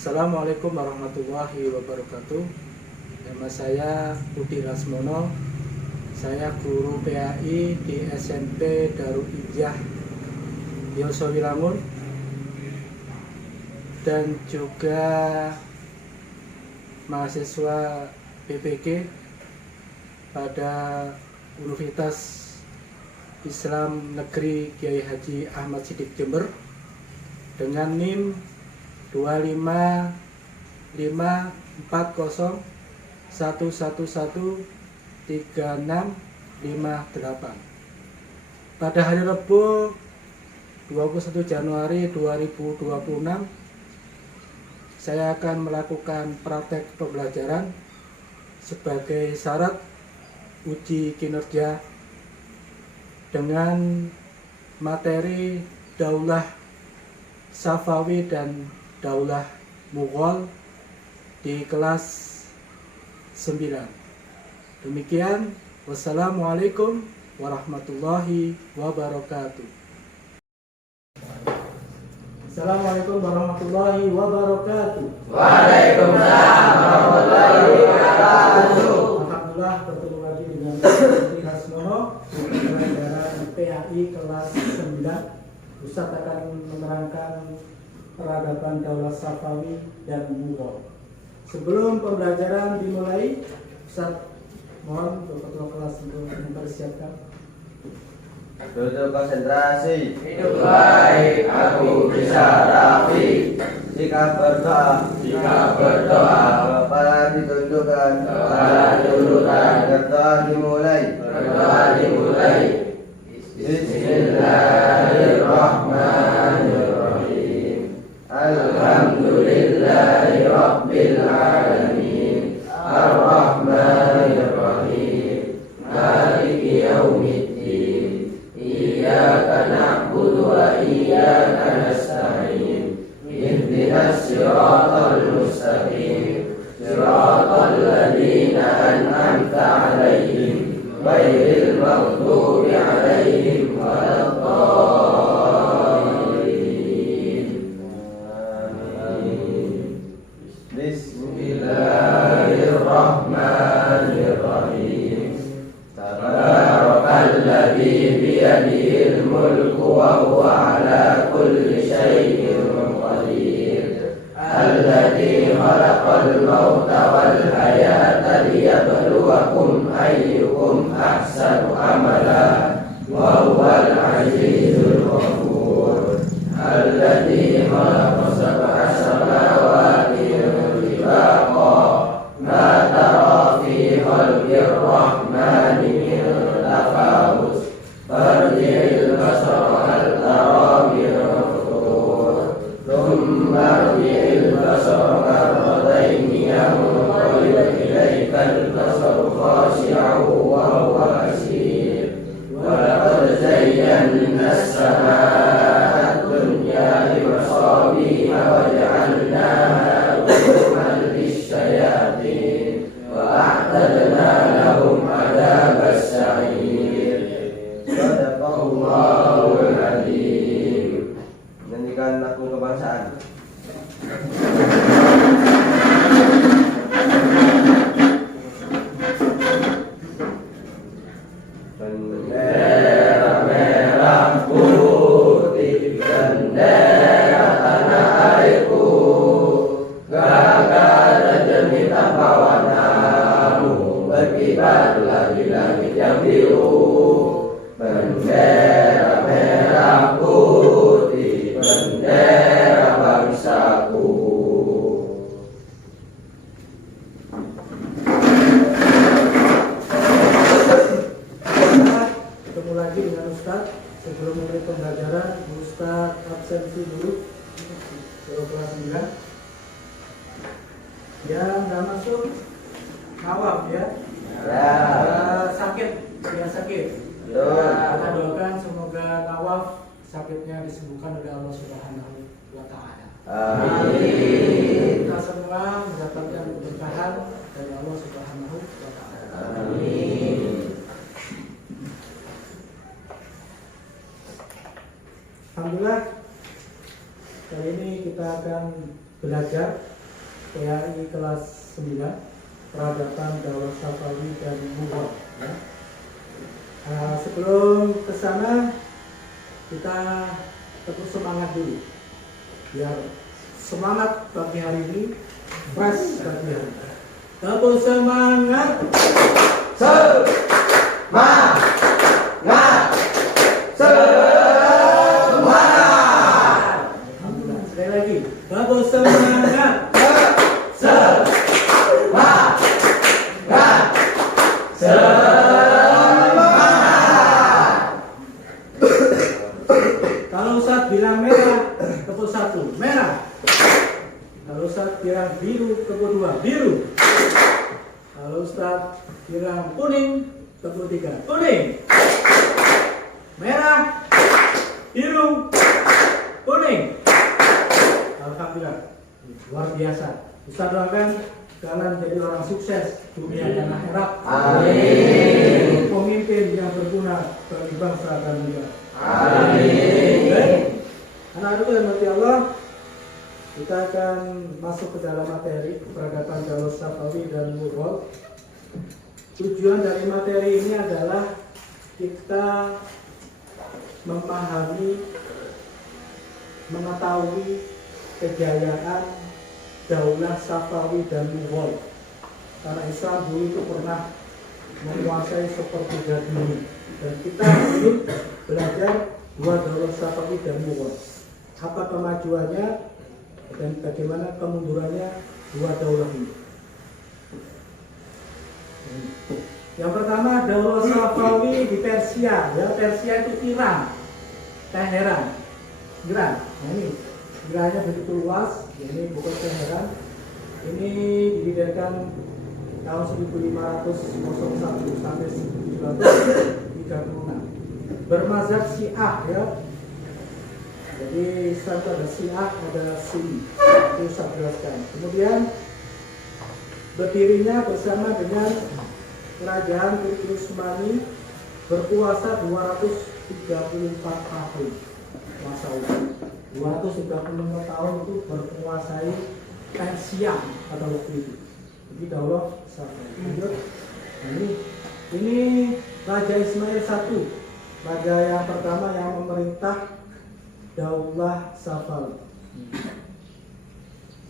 Assalamualaikum warahmatullahi wabarakatuh. Nama saya Budi Rasmono. Saya guru PAI di SMP Darul Hijjah Yosowilangun dan juga mahasiswa PPG pada Universitas Islam Negeri Kiai Haji Ahmad Siddiq Jember dengan NIM 2554011136658. Pada hari Rabu 21 Januari 2026 saya akan melakukan praktek pembelajaran sebagai syarat uji kinerja dengan materi Daulah Safawi dan Daulah Mughal di kelas 9. Demikian, wassalamualaikum warahmatullahi wabarakatuh. Assalamualaikum warahmatullahi wabarakatuh. Waalaikumsalam warahmatullahi wabarakatuh. Alhamdulillah bertemu lagi dengan Budi Rasmono, pelajaran PAI kelas 9. Ustaz akan menerangkan peradaban Daulah Safawi dan Mughal. Sebelum pembelajaran dimulai, Ustaz mohon ketua kelas untuk mempersiapkan. Duduk konsentrasi. Hidup baik, aku bisa rapi. Sikap berdoa. Kepala ditundukkan. Berdoa dimulai. Bismillahirrahmanirrahim. Alhamdulillahi rabbil alamin. Ar-Rahmanir-Rahim. Maliki yaumiddin. Iyyaka na'budu wa iyyaka nasta'in. Ihdinas siratal mustaqim. Siratal ladzina an'amta 'alaihim ghairil maghdubi 'alaihim waladdallin. Bismillahirrahmanirrahim. Tabarakalladzi biyadihil mulku wa huwa ala kulli syai'in qadir. Alladzi khalaqal mauta wal hayata liyabluwakum ayyukum ahsanu amala wa huwal azizul ghafur. Alladzi khalaqa sab'a samawati tibaqa ma tara fi khalqir rahmani min tafawut. Farji'il basara hal tara min futur. Thumma arji'il basara karrataini yanqalib ilaikal basaru khashi'an wa huwa hasir. Wa laqad zayyana as-samaa'a ad-dunya bimasabiha wa ja'alnaha rujuman lisyayatin wa a'tadna lahum 'adzabas sa'ir. Shadaqallahul 'adzim. Nyanyikan lagu kebangsaan. Bendera merah putih, bendera tanah airku, gagah demi tanpa warnamu, berkibarlah di langit yang biru. Bendera merah putih, bendera bangsaku. Ketemu lagi dengan Ustaz. Sebelum mulai pembelajaran, Ustaz absensi dulu ke kelas 9. Yang nggak masuk ngawam ya. Sakit, ya sakit. Kita doakan semoga ngawam sakitnya disembuhkan oleh Allah Subhanahu wa Ta'ala. Amin. Kita semua mendapatkan keberkahan dari Allah Subhanahu wa Ta'ala. Amin. Alhamdulillah, kali ini kita akan belajar belajar PAI kelas 9 peradaban Daulah Safawi dan Mughal ya. Sebelum ke sana kita tetap semangat dulu biar semangat pagi hari ini fresh pagi hari. Tetap semangat. Semangat. Semangat. Alhamdulillah. Sekali lagi. Tetap semangat. Semangat. Kalau Ustaz bilang merah, tepuk satu, merah. Kalau Ustaz bilang biru, tepuk dua, biru. Kalau Ustaz bilang kuning, tepuk tiga, kuning. Merah, biru, kuning. Alhamdulillah, luar biasa. Ustaz doakan kalian jadi orang sukses dunia dan akhirat. Amin. Pemimpin yang berguna bagi bangsa dan negara. Amin. Anak-anakku yang dirahmati Allah, kita akan masuk ke dalam materi peradaban Daulah Safawi dan Mughal. Tujuan dari materi ini adalah kita memahami, mengetahui kejayaan Daulah Safawi dan Mughal. Karena Islam dulu itu pernah menguasai sepertiga dunia, dan kita ingin belajar dua Daulah Safawi dan Mughal. Apa kemajuannya dan bagaimana kemundurannya dua daulah ini. Yang pertama Daulah Safawi di Persia, ya Persia itu Iran, Teheran, Iran. Nah ini Irannya begitu luas, ini bukan Teheran. Ini didirikan tahun 1501 sampai 1736. Bermazhab Syiah ya. Jadi Islam ada Syiah, ada Sunni. Itu saya jelaskan. Kemudian berdirinya bersama dengan Kerajaan Turki Utsmani, berkuasa 234 tahun. Masa itu 234 tahun itu berkuasai Persia pada waktu itu. Jadi Daulah Safawi. Lanjut. Nah, ini Raja Ismail I, raja yang pertama yang memerintah Daulah Safawi.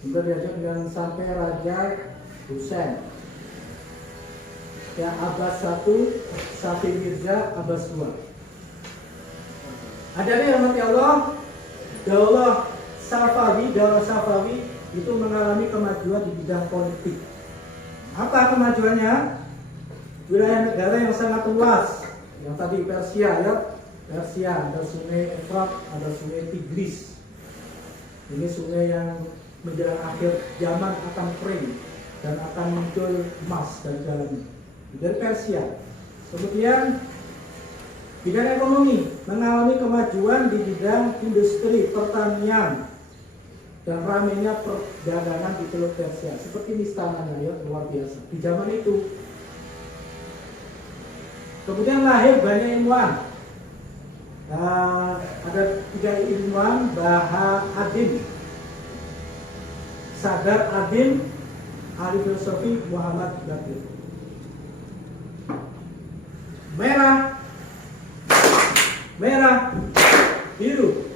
Juga diajak dengan sampai Raja Husain, ya Abbas I, Safi Mirza, Abbas II. Hadirin rahmati Allah, Daulah Safawi itu mengalami kemajuan di bidang politik. Apa kemajuannya? Wilayah negara yang sangat luas, yang tadi Persia ya, Persia ada sungai Efrat, ada sungai Tigris. Ini sungai yang menjelang akhir zaman akan kering dan akan muncul emas dari dalamnya. Dari Persia. Kemudian bidang ekonomi mengalami kemajuan di bidang industri, pertanian, dan ramainya perdagangan di Teluk Persia. Seperti ini istananya ya, luar biasa di zaman itu. Kemudian lahir banyak ilmuwan. Ada 3 ilmuwan, Baha Adin, Sadar Adin, ahli filosofi Muhammad Bakir. Merah, biru,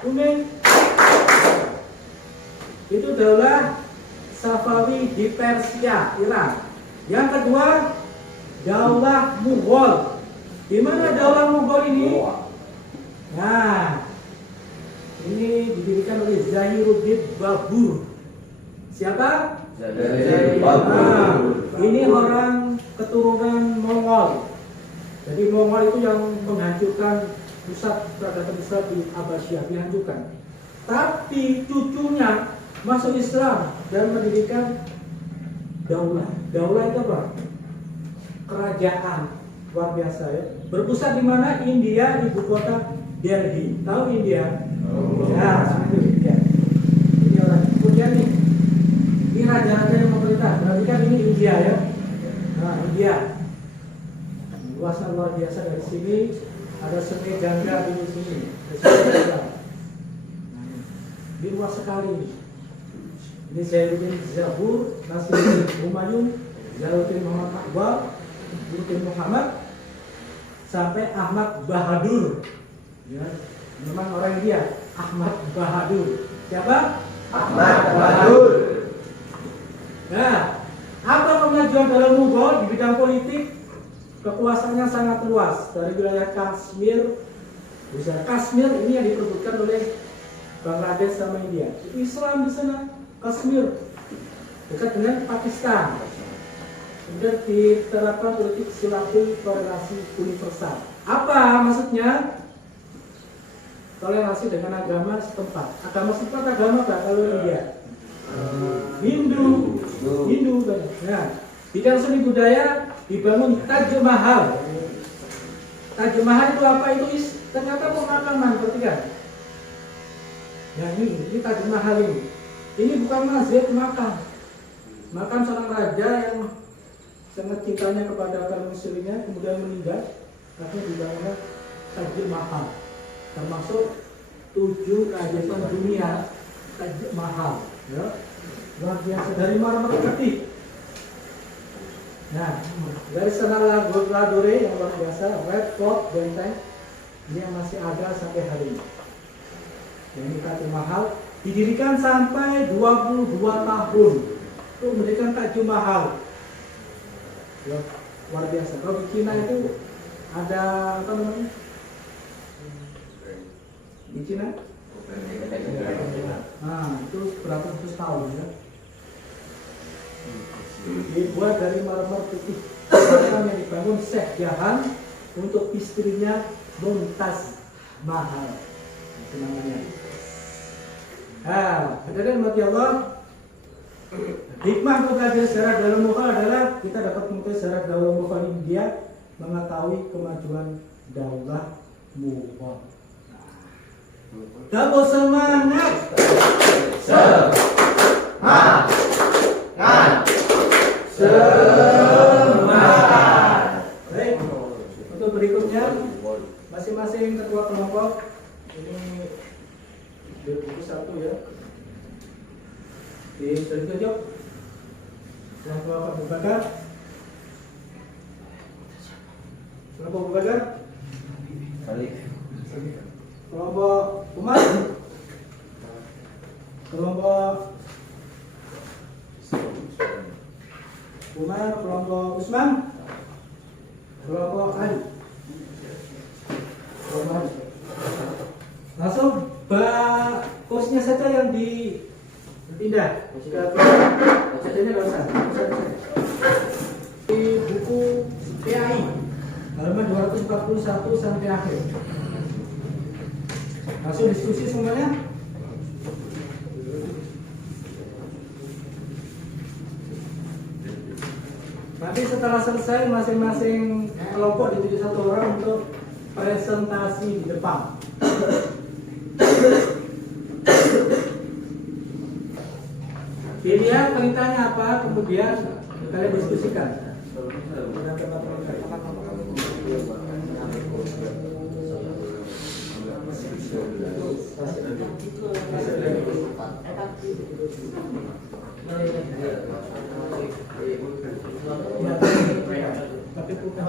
kuning. Itu Daulah Safawi di Persia, Iran. Yang kedua, Daulah Mughal. Di mana Daulah Mughal ini? Nah, ini didirikan oleh Zahiruddin Babur. Siapa? Ini orang keturunan Mongol. Jadi Mongol itu yang menghancurkan pusat peradaban besar di Abbasiyah, dihancurkan. Tapi cucunya masuk Islam dan mendirikan daulah. Daulah itu apa? Kerajaan, luar biasa ya. Berpusat di mana? India, ibu kota Delhi. Tahu India? Ya, itu India. Ini orang. Kemudian nih, ini raja-raja yang memerintah. Berarti kan ini India ya. Nah, India. Luasnya luar biasa dari sini. Ada sungai Gangga di sini. Ini luas sekali. Ini Zainuddin Zabur, Nasiruddin Humayun, Jalaluddin Muhammad Akbar, Nurdin Muhammad, sampai Ahmad Bahadur. Ya, memang orang India, Ahmad Bahadur. Siapa? Ahmad Bahadur. Nah, apa kemajuan dalam Mughal di bidang politik? Kekuasaannya sangat luas dari wilayah Kashmir. Bisa Kashmir ini yang diperebutkan oleh Bangladesh sama India. Islam di sana, Kashmir dekat dengan Pakistan. Kemudian diterapkan politik silatul toleransi universal. Apa maksudnya? Toleransi dengan agama setempat. Agama setempat agama apa kalau India? Hindu banyak. Nah, bidang seni budaya dibangun Taj Mahal. Taj Mahal itu apa? Itu ternyata pemakaman, perhatikan. Ya ini Taj Mahal ini. Ini bukan masjid, makam seorang raja yang sangat cintanya kepada kaum muslimnya, kemudian meninggal, akhirnya dibangunlah Taj Mahal, termasuk 7 keajaiban dunia. Taj Mahal, ya, luar biasa, dari marmer putih. Nah, dari sana Ladore yang luar biasa, Red Fort benteng, ini yang masih ada sampai hari ini. Dan ini Taj Mahal didirikan sampai 22 tahun untuk mendirikan Taj Mahal. Ya, luar biasa. Kalau di Cina itu ada apa namanya? Di Cina? Nah, itu berapa ratus tahun ya? Dibuat dari marmer putih. Makam yang dibangun Syekh Jahan untuk istrinya Mumtaz Mahal. Itu namanya. Nah, hadirin mati Allah. Hikmah untuk belajar sejarah dalam Mughal adalah kita dapat mengetahui sejarah daulah Mughal India, mengetahui kemajuan daulah Mughal. Double semangat. Semangat. Baik. Untuk berikutnya, masing-masing ketua kelompok ini buku satu ya. Ditunjuk yang kelompok Abu Bakar. Kelompok Abu Bakar. Kelompok Umar. Kelompok Umar, kelompok Utsman. Kelompok Ali. Kelompok Ali. Langsung kursinya saja yang dipindah. Sajanya nggak usah. Di buku PAI halaman 241 sampai akhir. Langsung diskusi semuanya. Nanti setelah selesai masing-masing kelompok ditunjuk satu orang untuk presentasi di depan. Pilihan beritanya apa, kemudian kalian diskusikan. Tapi bukan.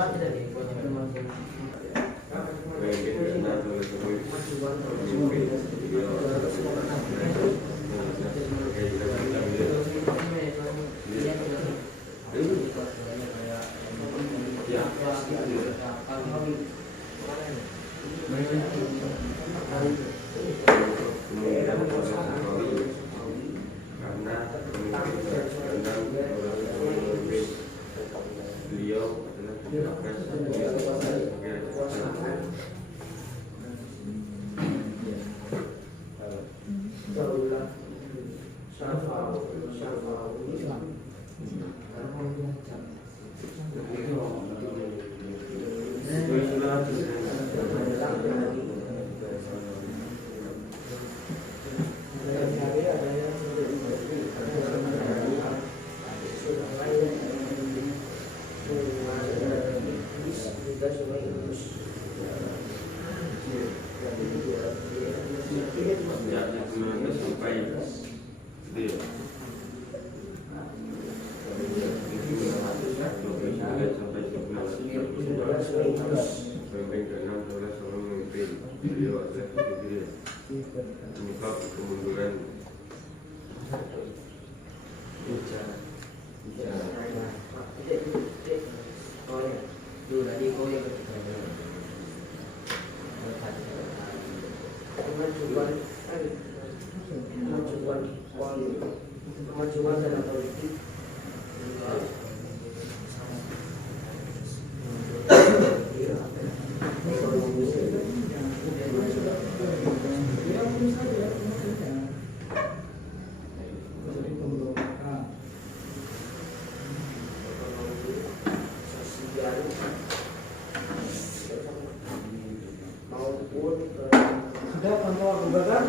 Mengungkap kemunduran kemajuan dalam politik Sudah pantau gugatan?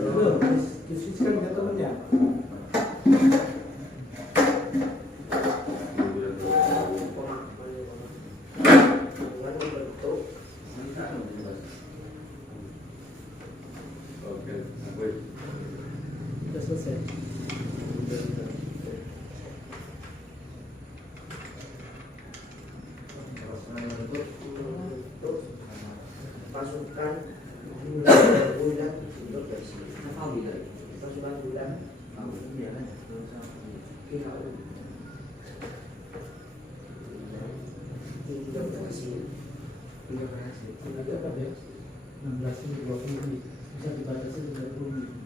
Belum, diskusikan ke temannya. oke, baik. Sudah selesai. pasukan bulan untuk dari sini. Pasukan bulan Ada apa ya? 16 ini 20 menit. Bisa dibatasi 30 menit.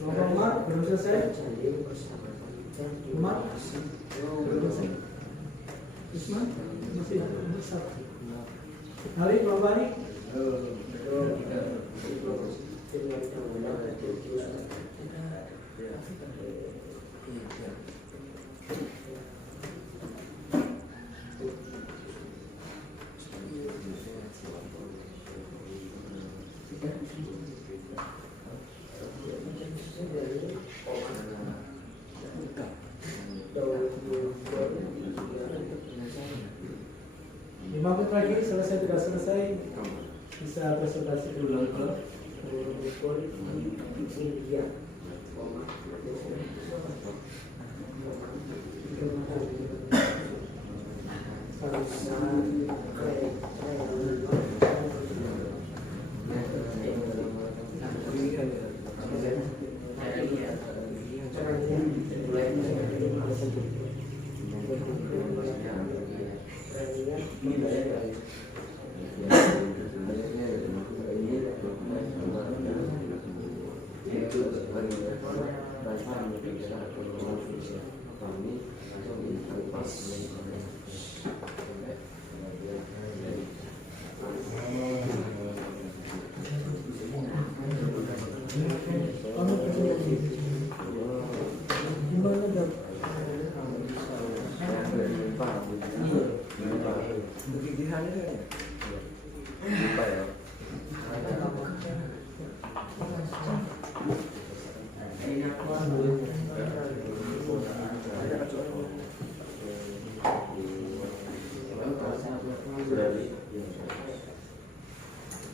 Umar belum selesai. Umar belum selesai. Isman masih satu. Ali belum balik. Lima menit lagi selesai tidak selesai bisa presentasi dulu.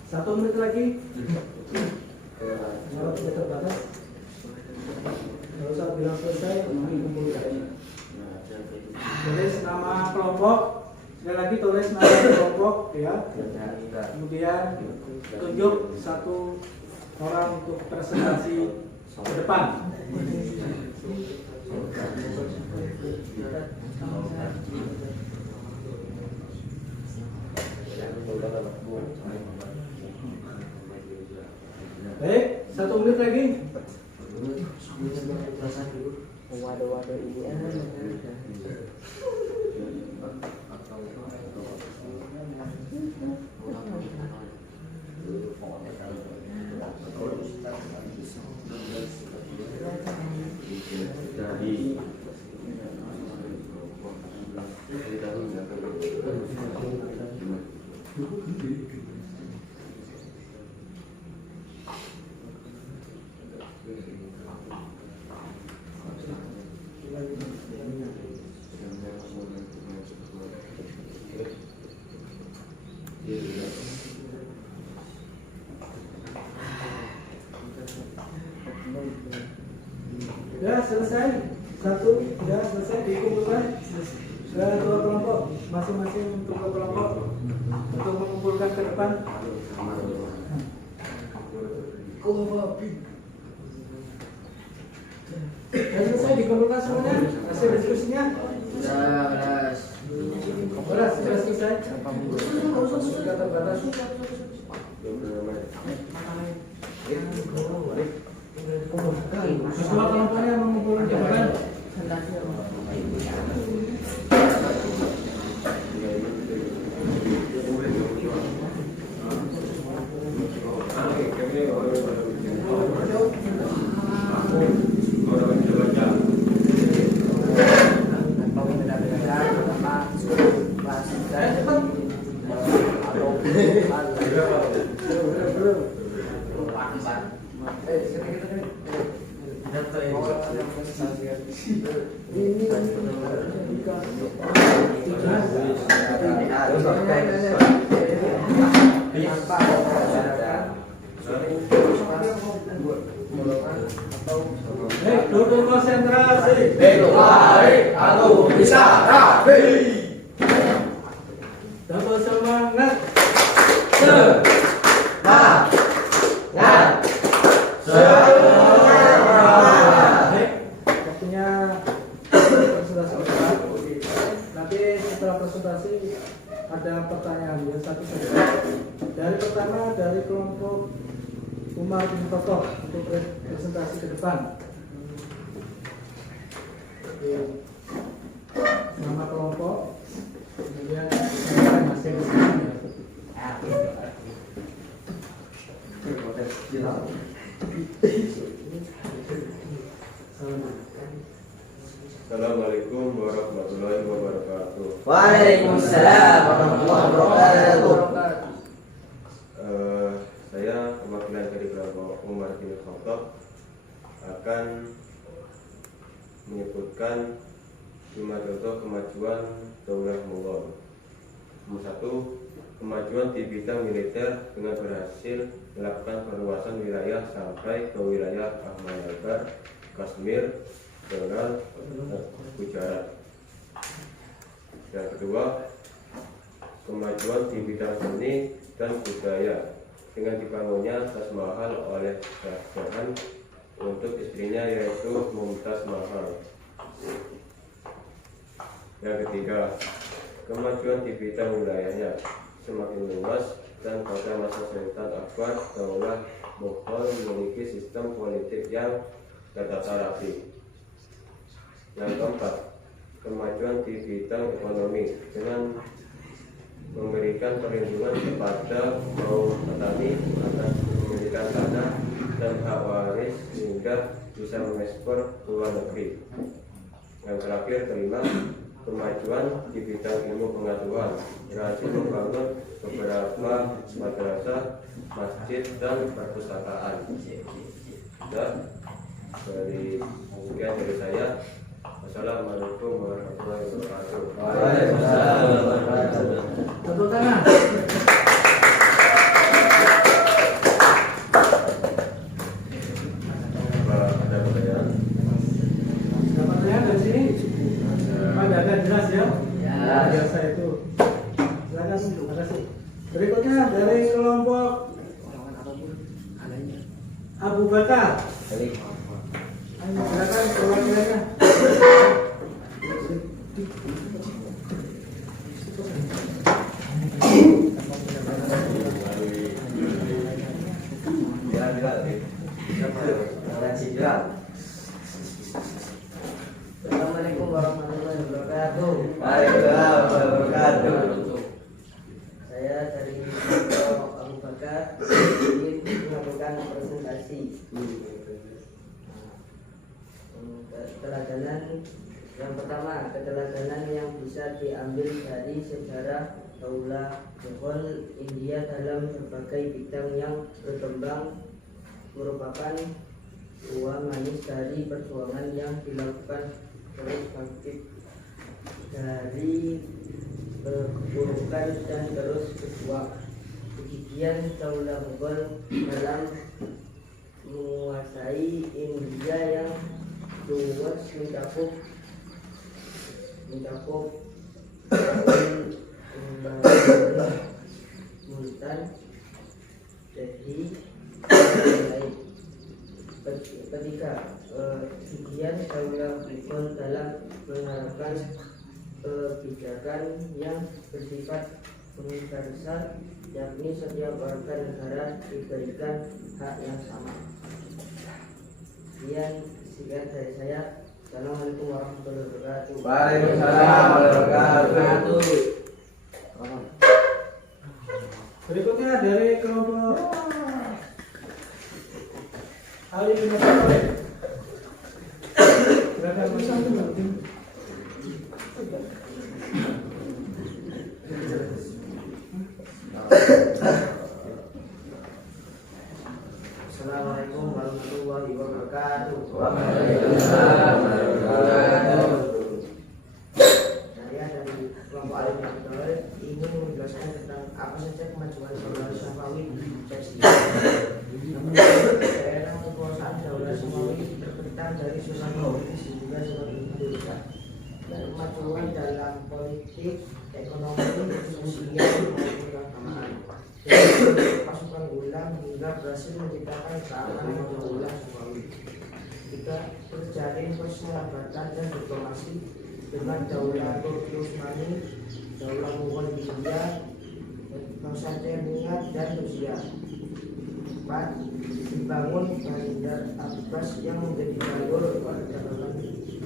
Satu menit lagi. Kalau tidak terbatas, kalau usah bilang selesai, kami kumpulkan. Tulis nama kelompok. Sekali lagi tulis nama kelompok, ya. Kemudian tunjuk satu orang untuk presentasi ke depan. Baik, 1 menit lagi. Waduh ini Ya selesai. Satu, ya selesai dikumpulkan. Sudah 2 kelompok, masing-masing untuk 2 kelompok untuk mengumpulkan ke depan. Ya selesai dikumpulkan semuanya. Hasil diskusinya. Sudah selesai. Sudah terbatas. Ketua kelompoknya mengumpulkan ke depan. Duduk konsentrasi. Bisa rapi. Double semangat. Baik, waktunya presentasi keempat. Nanti setelah presentasi ada pertanyaan ya, satu saja. Dari pertama dari kelompok Umar bin Khattab untuk presentasi ke depan. Nama kelompok, kemudian masing-masing. Assalamualaikum warahmatullahi wabarakatuh. Waalaikumsalam warahmatullahi wabarakatuh. Saya perwakilan dari kelompok Umar bin Khattab akan menyebutkan 5 contoh kemajuan Daulah Mughal. Nomor 1, kemajuan di bidang militer dengan berhasil melakukan perluasan wilayah sampai ke wilayah Ahmadiyah, Kashmir, Bengal, dan Gujarat. Yang kedua, kemajuan di bidang seni dan budaya dengan dibangunnya Taj Mahal oleh Shah Jahan untuk istrinya yaitu Mumtaz Mahal. Yang ketiga, kemajuan di bidang wilayahnya semakin luas dan pada masa Sultan Akbar, Daulah Mughal memiliki sistem politik yang tertata rapi. Yang keempat, kemajuan di bidang ekonomi dengan memberikan perlindungan kepada kaum petani atas kepemilikan tanah dan hak waris sehingga bisa mengekspor ke luar negeri. Yang terakhir, kelima, kemajuan di bidang ilmu pengetahuan berhasil membangun beberapa madrasah, masjid, dan perpustakaan. Dan sekian dari saya. Assalamualaikum warahmatullahi wabarakatuh. Waalaikumsalam warahmatullahi wabarakatuh. Tepuk tangan. Ada pertanyaan? Ada pertanyaan dari sini? Agak jelas ya? Ya. Biasa itu. Silakan, terima kasih. Berikutnya dari kelompok Abu Bakar. Silakan perwakilannya. Assalamualaikum warahmatullahi wabarakatuh. Waalaikumsalam warahmatullahi wabarakatuh. Saya dari kelompok Abu Bakar ingin melakukan presentasi. Keteladanan yang pertama, keteladanan yang bisa diambil dari sejarah Daulah Mughal India dalam berbagai bidang yang berkembang merupakan buah manis dari perjuangan yang dilakukan terus bangkit dari keburukan dan terus berjuang. Kegigihan Daulah Mughal dalam menguasai India yang luas mencakup Multan, Delhi, dan lain. Ketiga, kegigihan Daulah Mughal dalam menerapkan kebijakan yang bersifat universal, yakni setiap warga negara diberikan hak yang sama. Sekian dari saya. Assalamualaikum warahmatullahi wabarakatuh. Waalaikumsalam warahmatullahi wabarakatuh. Berikutnya dari kelompok Ali bin Abi Thalib. Silakan Mas Abdul. Assalamualaikum warahmatullahi wabarakatuh. Waalaikumsalam warahmatullahi wabarakatuh. Saya dari kelompok Ali bin Abi Thalib ingin menjelaskan tentang apa saja kemajuan Daulah Safawi di Persia. Daerah kekuasaan Daulah Safawi terbentang dari susunan politis juga susunan Indonesia. Kemajuan dalam politik, ekonomi, sosial maupun keagamaan. Pasukan ulam hingga berhasil menciptakan keamanan Daulah Safawi. Jika terjalin persahabatan dan diplomasi dengan Daulah Turki Utsmani, Daulah Mughal India, Sasania dan Rusia. 4. Dibangun Bandar Abbas yang menjadi jalur perdagangan dunia.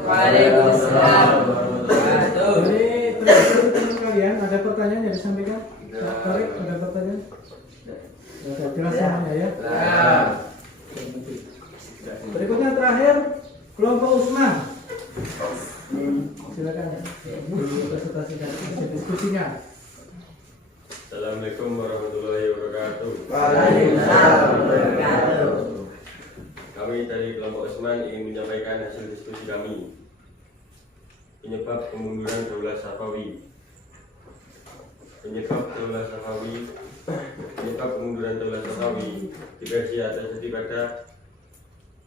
Waalaikumsalam warahmatullahi wabarakatuh. Dari teman-teman kalian ada pertanyaan yang disampaikan? Tarik, ada pertanyaan? Sudah jelas semuanya ya? Berikutnya terakhir kelompok Usman. Silakan ya. Presentasikan diskusinya. Assalamualaikum warahmatullahi wabarakatuh. Waalaikumsalam warahmatullahi wabarakatuh. Kami dari kelompok Usman ingin menyampaikan hasil diskusi kami. Penyebab kemunduran Daulah Safawi. Penyebab kemunduran Daulah Safawi dikaji atas jadi pada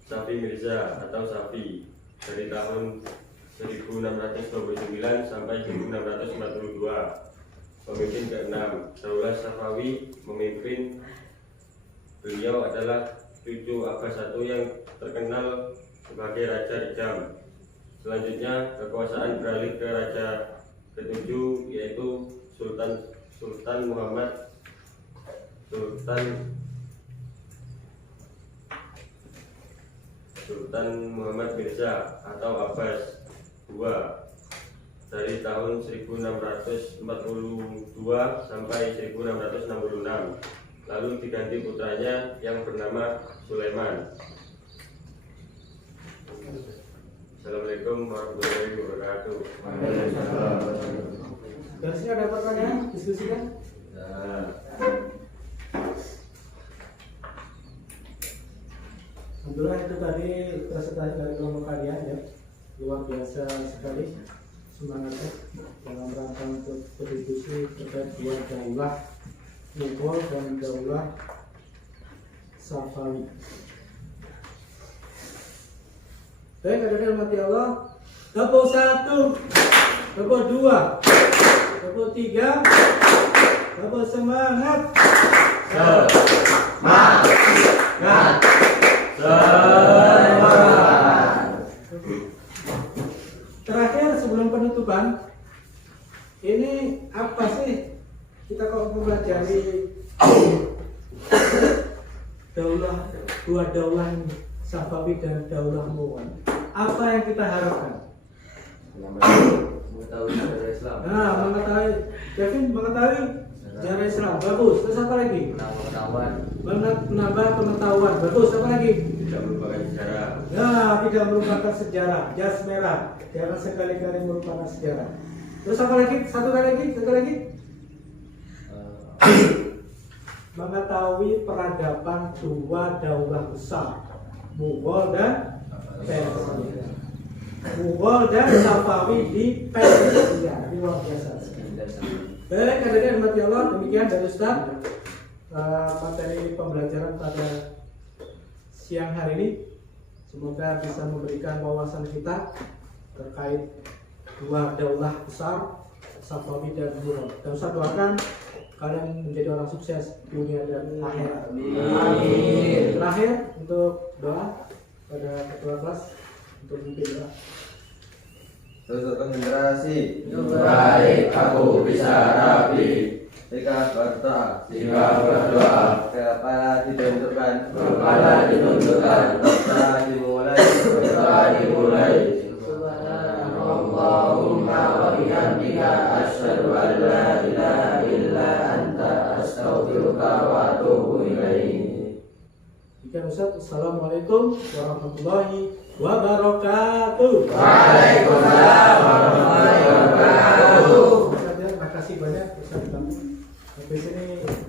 Safi Mirza atau Safi dari tahun 1629 sampai 1642. Pemimpin ke-6 Daulah Safawi memimpin. Beliau adalah cucu Abbas I yang terkenal sebagai Raja Rijam. Selanjutnya kekuasaan beralih ke Raja ke-7 yaitu Sultan Muhammad Mirza atau Abbas II dari tahun 1642 sampai 1666. Lalu diganti putranya yang bernama Sulaiman. Assalamualaikum warahmatullahi wabarakatuh. Dari sini ada pertanyaan? Diskusikan. Alhamdulillah itu tadi presentasi dari kelompok kalian ya, luar biasa sekali semangatnya dalam rangka untuk berdiskusi terkait dua daulah Mughal dan Daulah Safawi. Baik, ada mati Allah. Tepuk 1, tepuk 2, tepuk 3, tepuk semangat. Terakhir sebelum penutupan, ini apa sih kita kita kok mempelajari dua daulah ini, Safawi dan Daulah Mughal. Apa yang kita harapkan? Mengetahui sejarah Islam. Nah, mengetahui, Kevin mengetahui sejarah Islam, bagus. Terus apa lagi? Pengetahuan. Menambah pengetahuan, bagus. Apa lagi? Tidak merupakan sejarah. Ya, tidak merupakan sejarah, jas merah, jangan sekali-kali merupakan sejarah. Terus apa lagi? Satu lagi. Mengetahui peradaban dua daulah besar, Mughal dan Persia. Mughal dan Safawi di Persia, ini luar biasa. Baik, hadirin hormati Allah, demikian dari Ustaz materi pembelajaran pada siang hari ini. Semoga bisa memberikan wawasan kita terkait dua daulah besar, Safawi dan Mughal. Dan Ustaz doakan kalian menjadi orang sukses dunia dan akhirat. Amin. Terakhir untuk doa pada ketua kelas untuk memimpin doa. Untuk generasi Baik aku bisa rapi, jika berdoa jika berdoa, kepala ditentukan kepala ditunjukkan, doa dimulai doa dimulai. Subhanallahumma wa bihamdika asyhadu an la ilaha illa anta astaghfiruka wa atubu ilaik. Demikian Ustaz, Assalamualaikum warahmatullahi wabarakatuh. Waalaikumsalam warahmatullahi wabarakatuh. Ustaz, ya, terima kasih banyak Ustaz. Habis ini